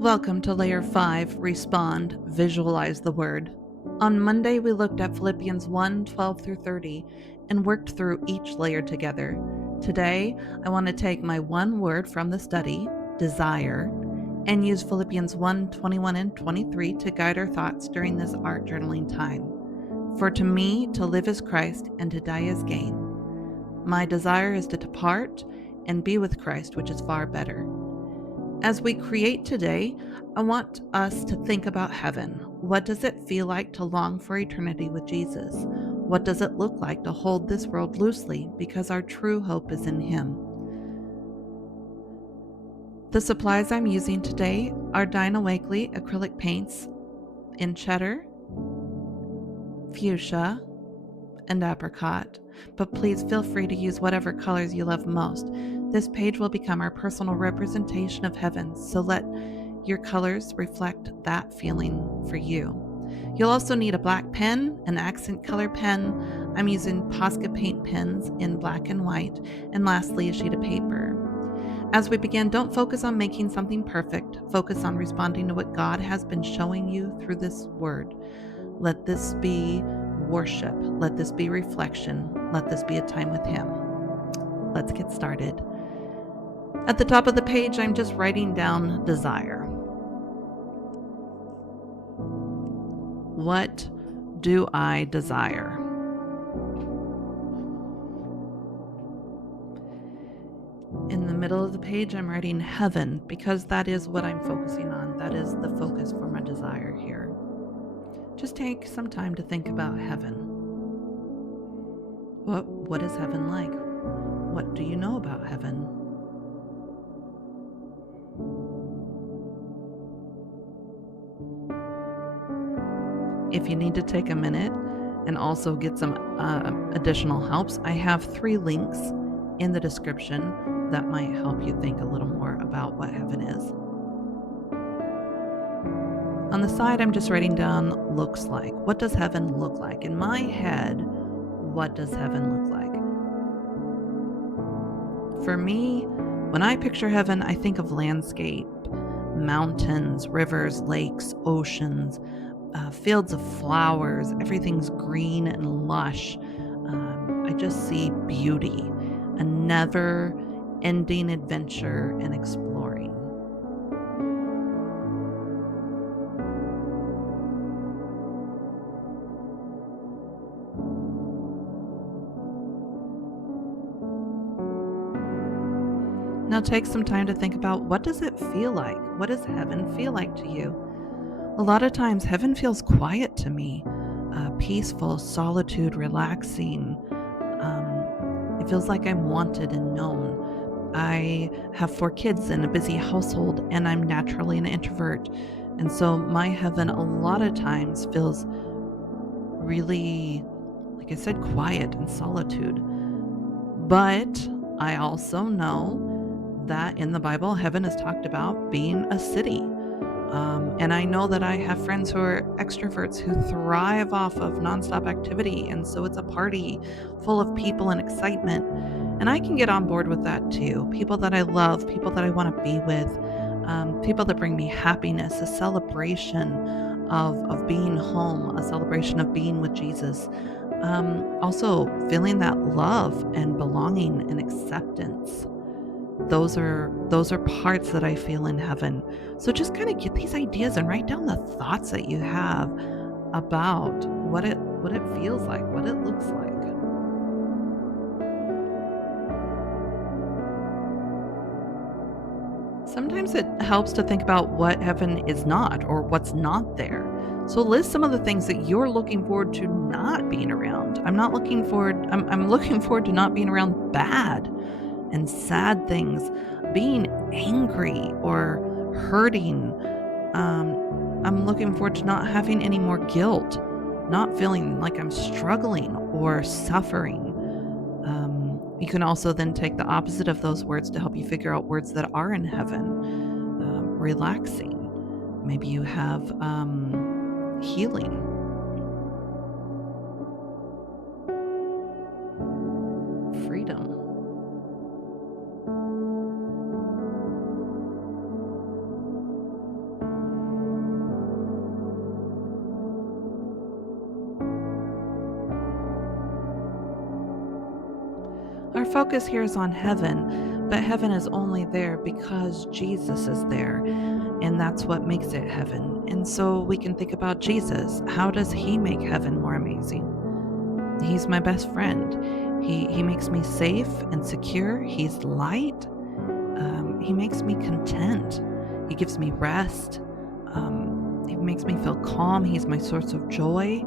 Welcome to Layer 5, Respond, Visualize the Word. On Monday, we looked at Philippians 1:12 through 30 and worked through each layer together. Today, I want to take my one word from the study, desire, and use Philippians 1:21 and 23 to guide our thoughts during this art journaling time. For to me, to live is Christ and to die is gain. My desire is to depart and be with Christ, which is far better. As we create today, I want us to think about heaven. What does it feel like to long for eternity with Jesus? What does it look like to hold this world loosely because our true hope is in Him? The supplies I'm using today are Dina Wakley acrylic paints in Cheddar, Fuchsia, and Apricot, but please feel free to use whatever colors you love most. This page will become our personal representation of heaven, so let your colors reflect that feeling for you. You'll also need a black pen, an accent color pen. I'm using Posca paint pens in black and white, and lastly, a sheet of paper. As we begin, don't focus on making something perfect. Focus on responding to what God has been showing you through this word. Let this be worship. Let this be reflection. Let this be a time with Him. Let's get started. At the top of the page, I'm just writing down desire. What do I desire? In the middle of the page, I'm writing heaven because that is what I'm focusing on. That is the focus for my desire here. Just take some time to think about heaven. What is heaven like? What do you know about heaven? If you need to take a minute and also get some additional helps, I have 3 links in the description that might help you think a little more about what heaven is. On the side, I'm just writing down looks like. What does heaven look like? In my head, what does heaven look like? For me, when I picture heaven, I think of landscape, mountains, rivers, lakes, oceans, fields of flowers. Everything's green and lush. I just see beauty, a never-ending adventure and exploring. Now take some time to think about, what does it feel like? What does heaven feel like to you? A lot of times heaven feels quiet to me, peaceful, solitude, relaxing. It feels like I'm wanted and known. I have 4 kids in a busy household, and I'm naturally an introvert. And so my heaven a lot of times feels really, like I said, quiet and solitude. But I also know that in the Bible, heaven is talked about being a city. And I know that I have friends who are extroverts who thrive off of nonstop activity. And so it's a party full of people and excitement. And I can get on board with that too. People that I love, people that I want to be with, people that bring me happiness, a celebration of being home, a celebration of being with Jesus. Also feeling that love and belonging and acceptance. Those are parts that I feel in heaven. So just kind of get these ideas and write down the thoughts that you have about what it feels like, what it looks like. Sometimes it helps to think about what heaven is not, or what's not there. So list some of the things that you're looking forward to not being around. I'm looking forward to not being around bad and sad things, being angry or hurting. I'm looking forward to not having any more guilt, not feeling like I'm struggling or suffering. You can also then take the opposite of those words to help you figure out words that are in heaven. Relaxing. Maybe you have healing. Freedom. focus here is on heaven, but heaven is only there because Jesus is there, and that's what makes it heaven. And so we can think about Jesus. How does he make heaven more amazing? He's my best friend. He makes me safe and secure. He's light. He makes me content. He gives me rest. He makes me feel calm. He's my source of joy.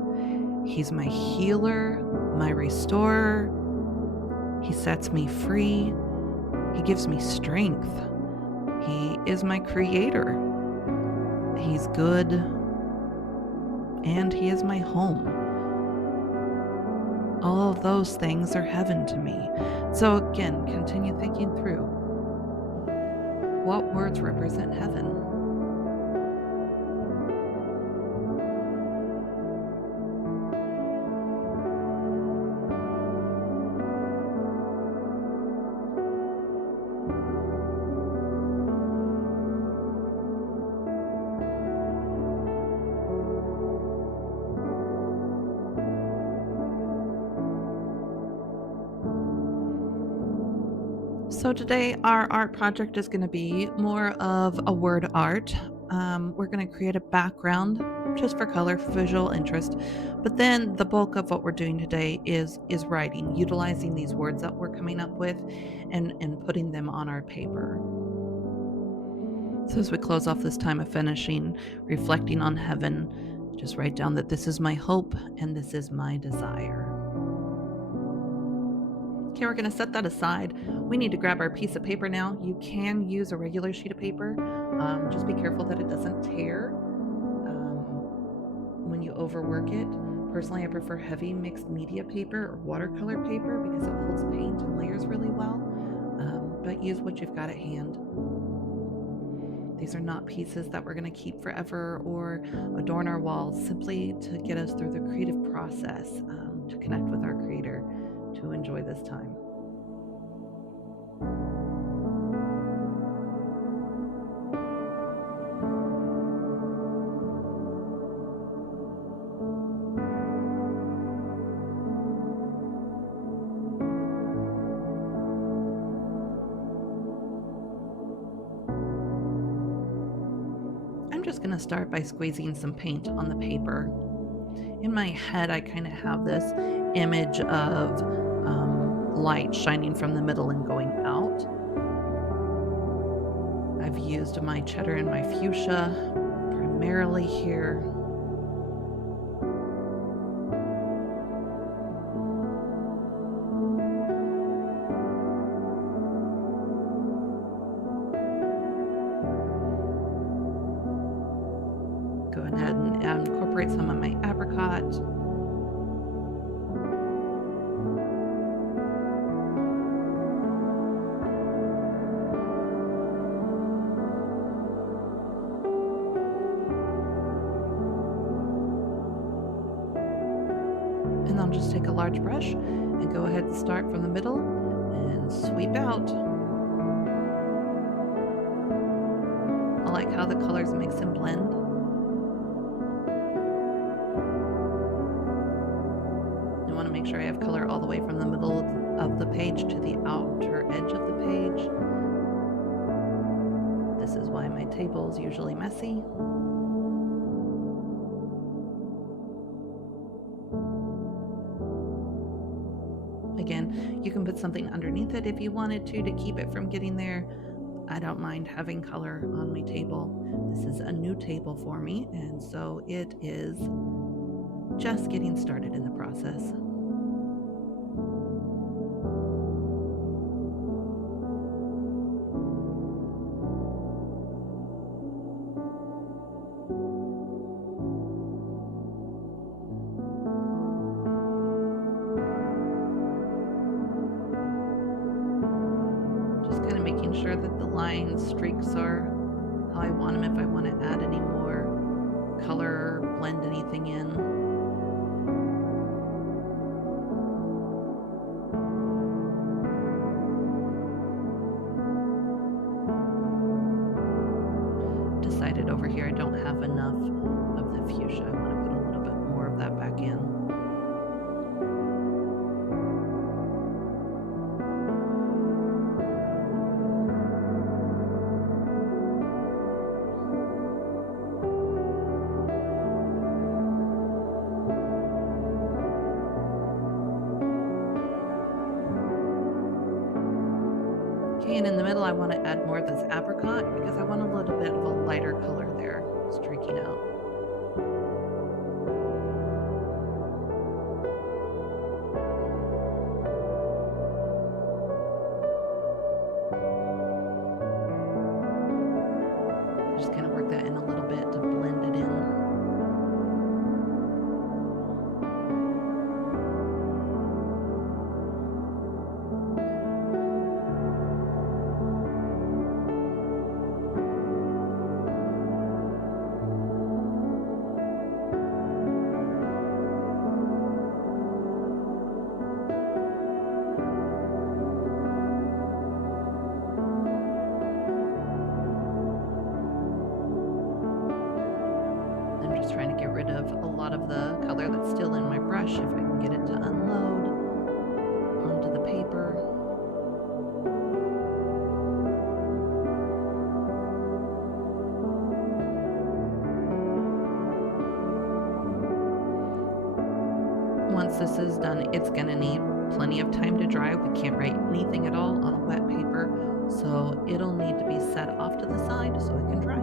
He's my healer, my restorer. He sets me free. He gives me strength. He is my creator. He's good. And he is my home. All of those things are heaven to me. So again, continue thinking through what words represent heaven. So today our art project is going to be more of a word art. We're going to create a background just for color, for visual interest. But then the bulk of what we're doing today is writing, utilizing these words that we're coming up with and putting them on our paper. So as we close off this time of finishing, reflecting on heaven, just write down that this is my hope and this is my desire. Okay, we're going to set that aside. We need to grab our piece of paper now. You can use a regular sheet of paper. Just be careful that it doesn't tear when you overwork it. Personally, I prefer heavy mixed media paper or watercolor paper because it holds paint and layers really well. But use what you've got at hand. These are not pieces that we're going to keep forever or adorn our walls, simply to get us through the creative process, to connect with our Creator, to enjoy this time. I'm just going to start by squeezing some paint on the paper. In my head, I kind of have this image of light shining from the middle and going out. I've used my Cheddar and my Fuchsia primarily here. Go ahead and incorporate some of my Apricot. And I'll just take a large brush and go ahead and start from the middle and sweep out. I like how the colors mix and blend. I want to make sure I have color all the way from the middle of the page to the outer edge of the page. This is why my table is usually messy. Again, you can put something underneath it if you wanted to keep it from getting there. I don't mind having color on my table. This is a new table for me, and so it is just getting started in the process. Making sure that the line streaks are how I want them, if I want to add any more color, blend anything in. Decided over here I don't have enough of the fuchsia. I want to put a little bit more of that back in. middle, I want to add more of this apricot because I want a little bit of a lighter color there streaking out. Just kind of work that in a little bit to blend it in. I'm just trying to get rid of a lot of the color that's still in my brush if I can get it to unload onto the paper. Once this is done, it's going to need plenty of time to dry. We can't write anything at all on a wet paper, so it'll need to be set off to the side so it can dry.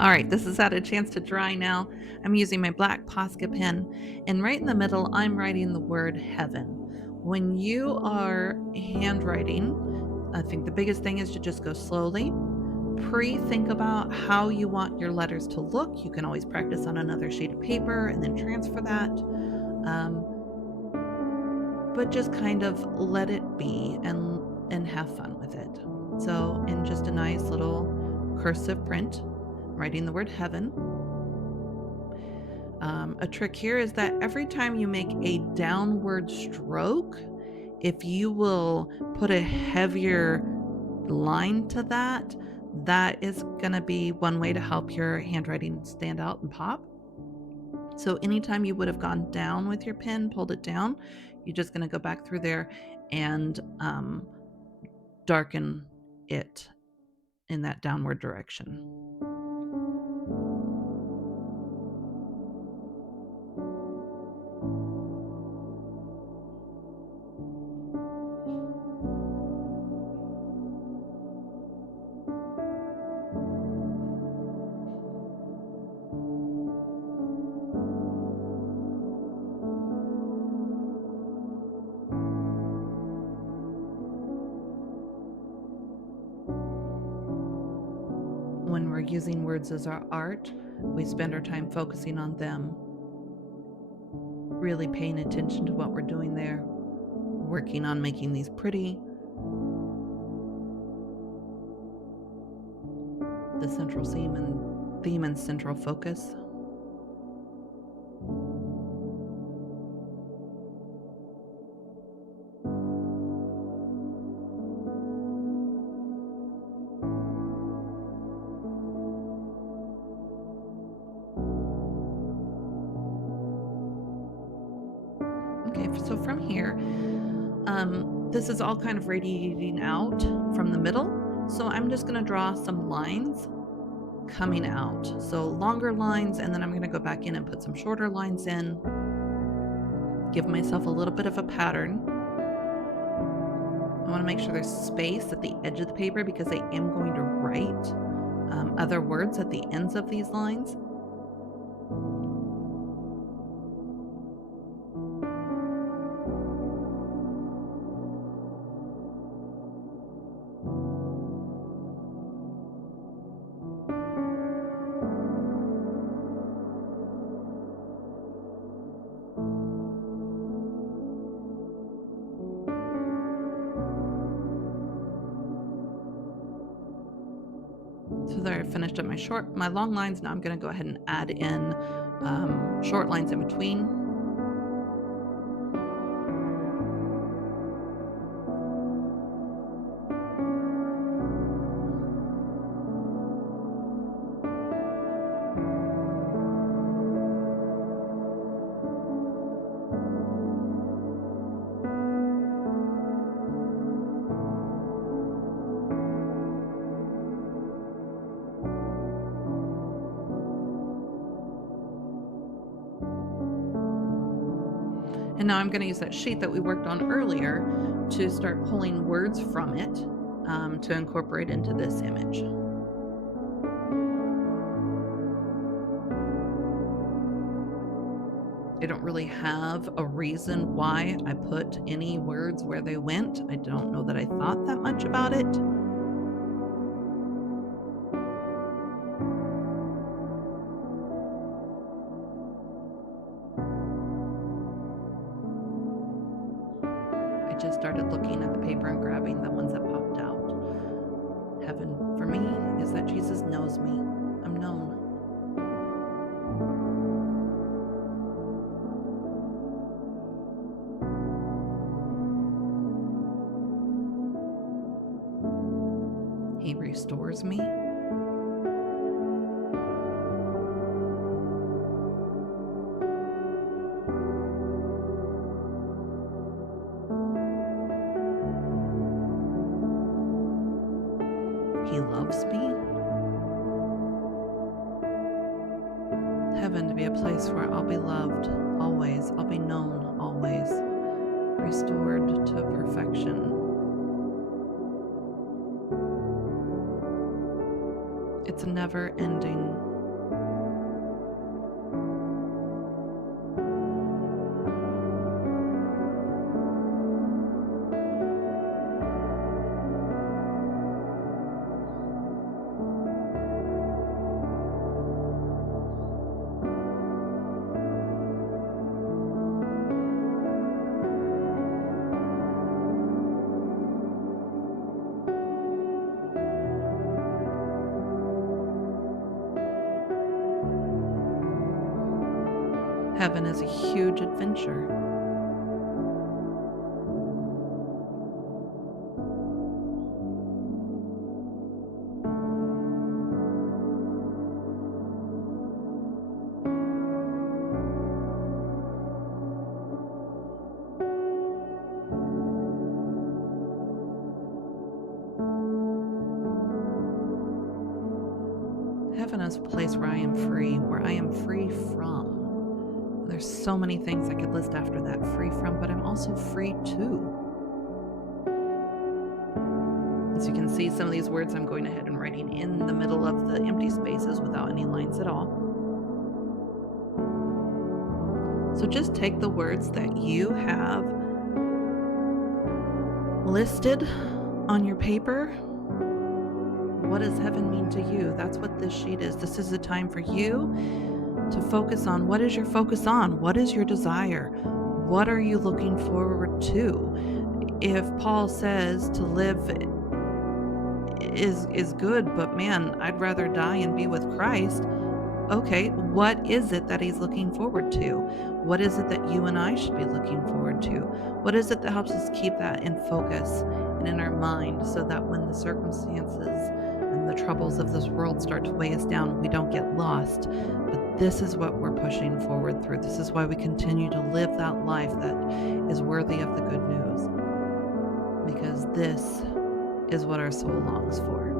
All right, this has had a chance to dry now. I'm using my black Posca pen, and right in the middle, I'm writing the word heaven. When you are handwriting, I think the biggest thing is to just go slowly. Pre-think about how you want your letters to look. You can always practice on another sheet of paper and then transfer that. But just kind of let it be and have fun with it. So in just a nice little cursive print, writing the word heaven. A trick here is that every time you make a downward stroke, if you will put a heavier line to that, that is going to be one way to help your handwriting stand out and pop. So anytime you would have gone down with your pen, pulled it down, you're just going to go back through there and darken it in that downward direction. When we're using words as our art, we spend our time focusing on them, really paying attention to what we're doing there, working on making these pretty. The central theme and central focus. Okay, so from here, this is all kind of radiating out from the middle. So I'm just going to draw some lines coming out. So longer lines, and then I'm going to go back in and put some shorter lines in. Give myself a little bit of a pattern. I want to make sure there's space at the edge of the paper because I am going to write other words at the ends of these lines. So there, I finished up my long lines. Now I'm going to go ahead and add in short lines in between. And now I'm going to use that sheet that we worked on earlier to start pulling words from it to incorporate into this image. I don't really have a reason why I put any words where they went. I don't know that I thought that much about it. I just started looking at the paper and grabbing the ones that popped out. Heaven for me is that Jesus knows me. I'm known. He restores me. He loves me. Heaven to be a place where I'll be loved always. I'll be known always. Restored to perfection. It's never ending. Heaven is a huge adventure. Heaven is a place where I am free from. There's so many things I could list after that, free from, but I'm also free too. As you can see, some of these words I'm going ahead and writing in the middle of the empty spaces without any lines at all. So just take the words that you have listed on your paper. What does heaven mean to you? That's what this sheet is. This is a time for you to focus on. What is your focus on? What is your desire? What are you looking forward to? If Paul says to live is good, but man, I'd rather die and be with Christ. Okay, what is it that he's looking forward to? What is it that you and I should be looking forward to? What is it that helps us keep that in focus and in our mind so that when the circumstances and the troubles of this world start to weigh us down, we don't get lost? But this is what we're pushing forward through. This is why we continue to live that life that is worthy of the good news. Because this is what our soul longs for.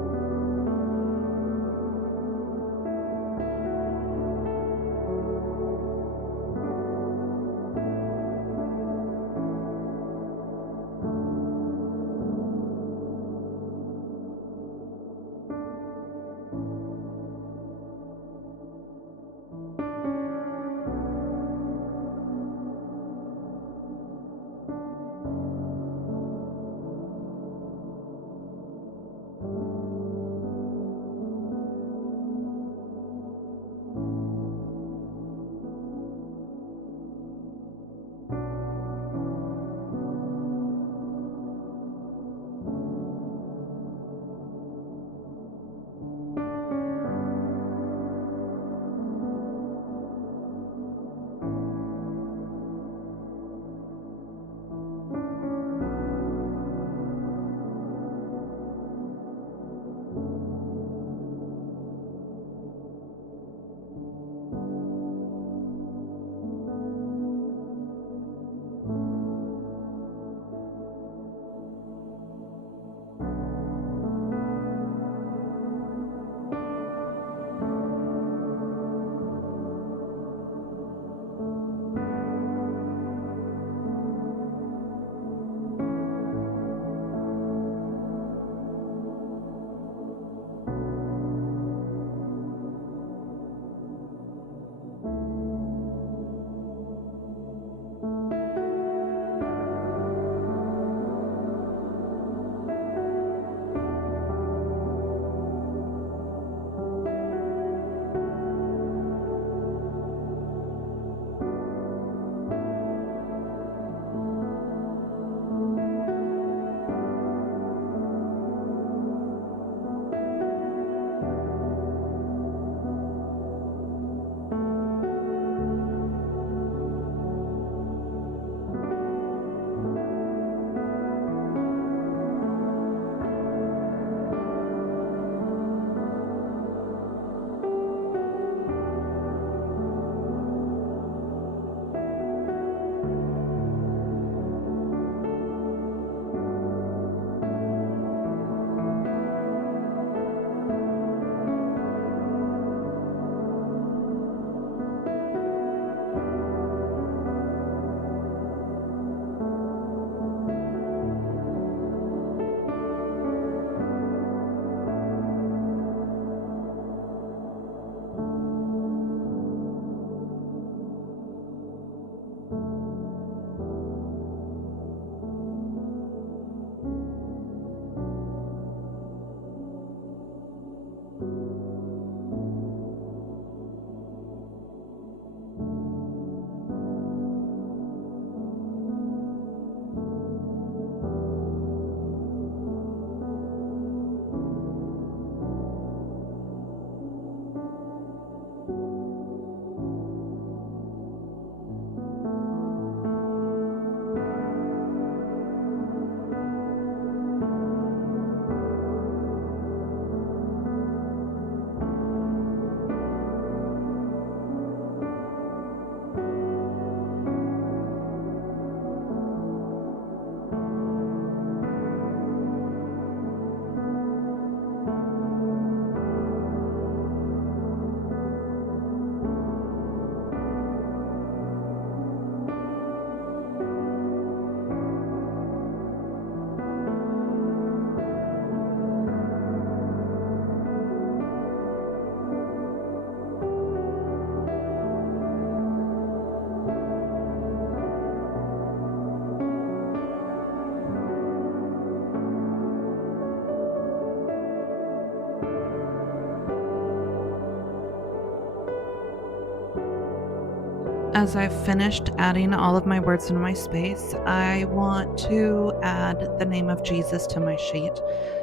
As I've finished adding all of my words into my space, I want to add the name of Jesus to my sheet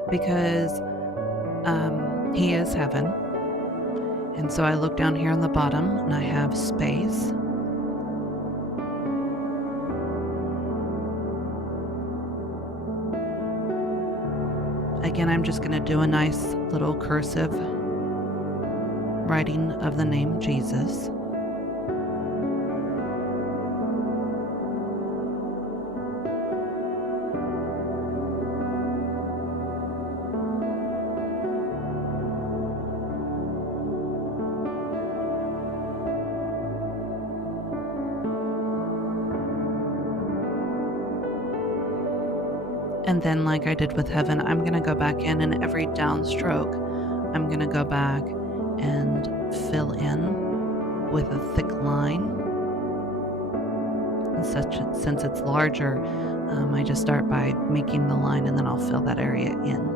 because he is heaven. And so I look down here on the bottom and I have space. Again, I'm just going to do a nice little cursive writing of the name Jesus. And then, like I did with heaven, I'm going to go back in, and every downstroke, I'm going to go back and fill in with a thick line. And since it's larger, I just start by making the line, and then I'll fill that area in.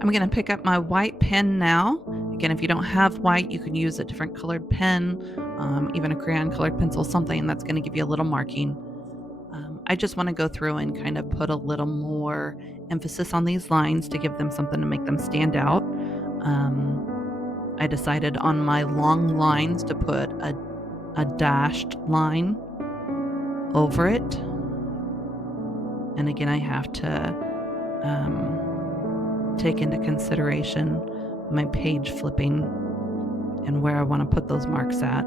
I'm going to pick up my white pen now. Again, if you don't have white, you can use a different colored pen, even a crayon colored pencil, something that's going to give you a little marking. I just want to go through and kind of put a little more emphasis on these lines to give them something to make them stand out. I decided on my long lines to put a dashed line over it. And again, I have to take into consideration my page flipping and where I want to put those marks at.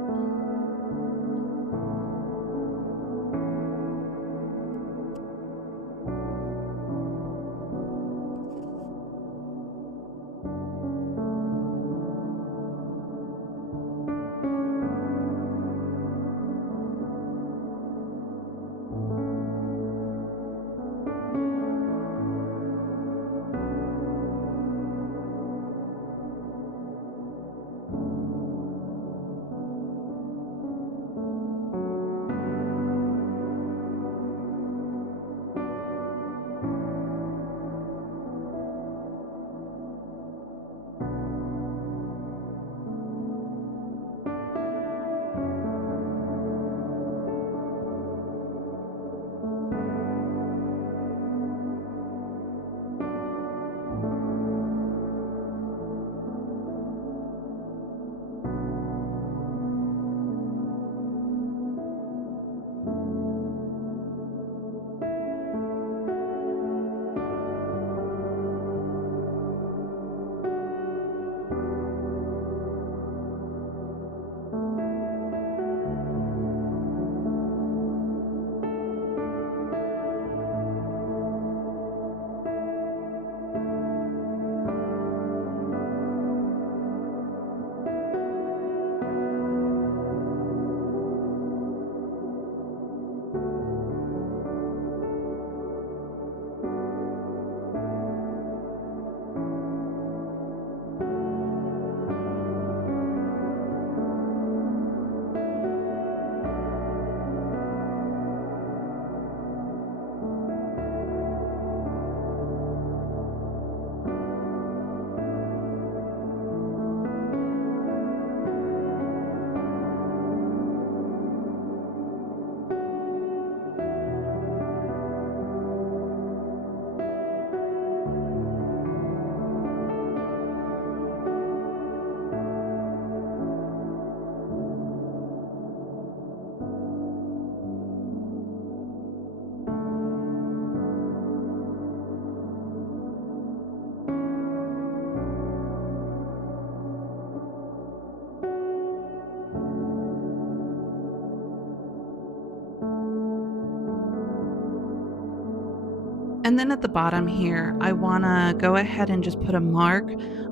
And then at the bottom here, I want to go ahead and just put a mark.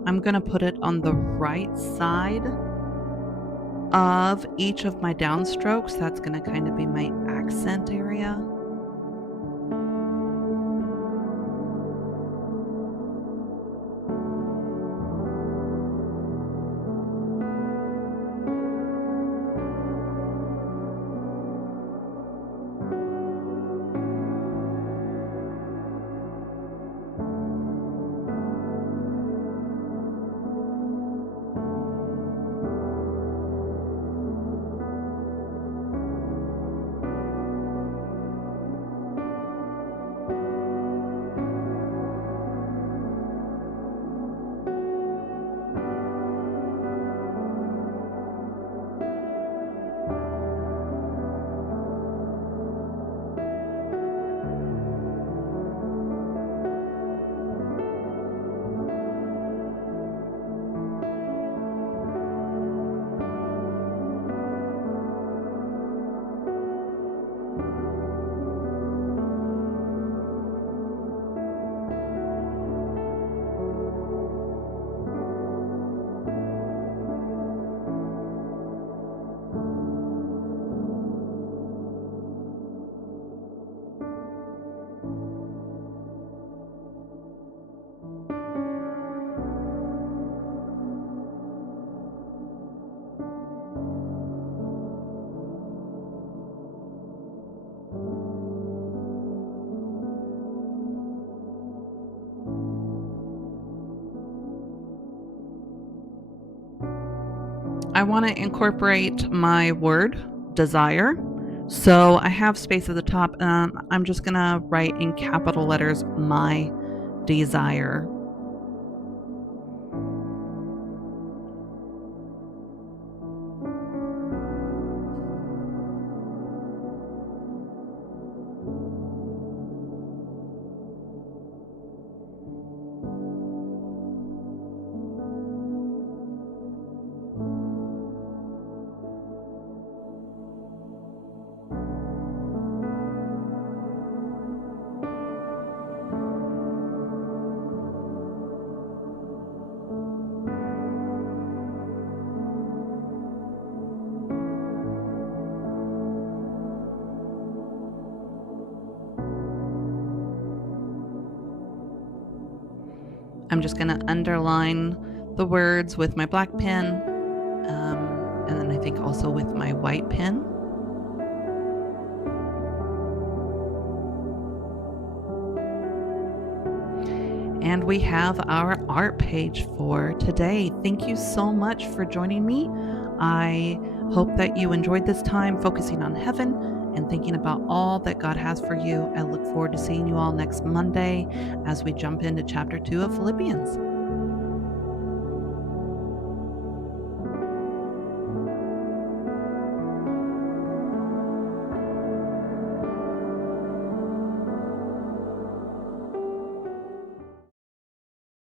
I'm going to put it on the right side of each of my downstrokes. That's going to kind of be my accent area. I want to incorporate my word, desire. So I have space at the top. I'm just going to write in capital letters, my desire. I'm just going to underline the words with my black pen, and then I think also with my white pen. And we have our art page for today. Thank you so much for joining me. I hope that you enjoyed this time focusing on heaven and thinking about all that God has for you. I look forward to seeing you all next Monday as we jump into chapter 2 of Philippians.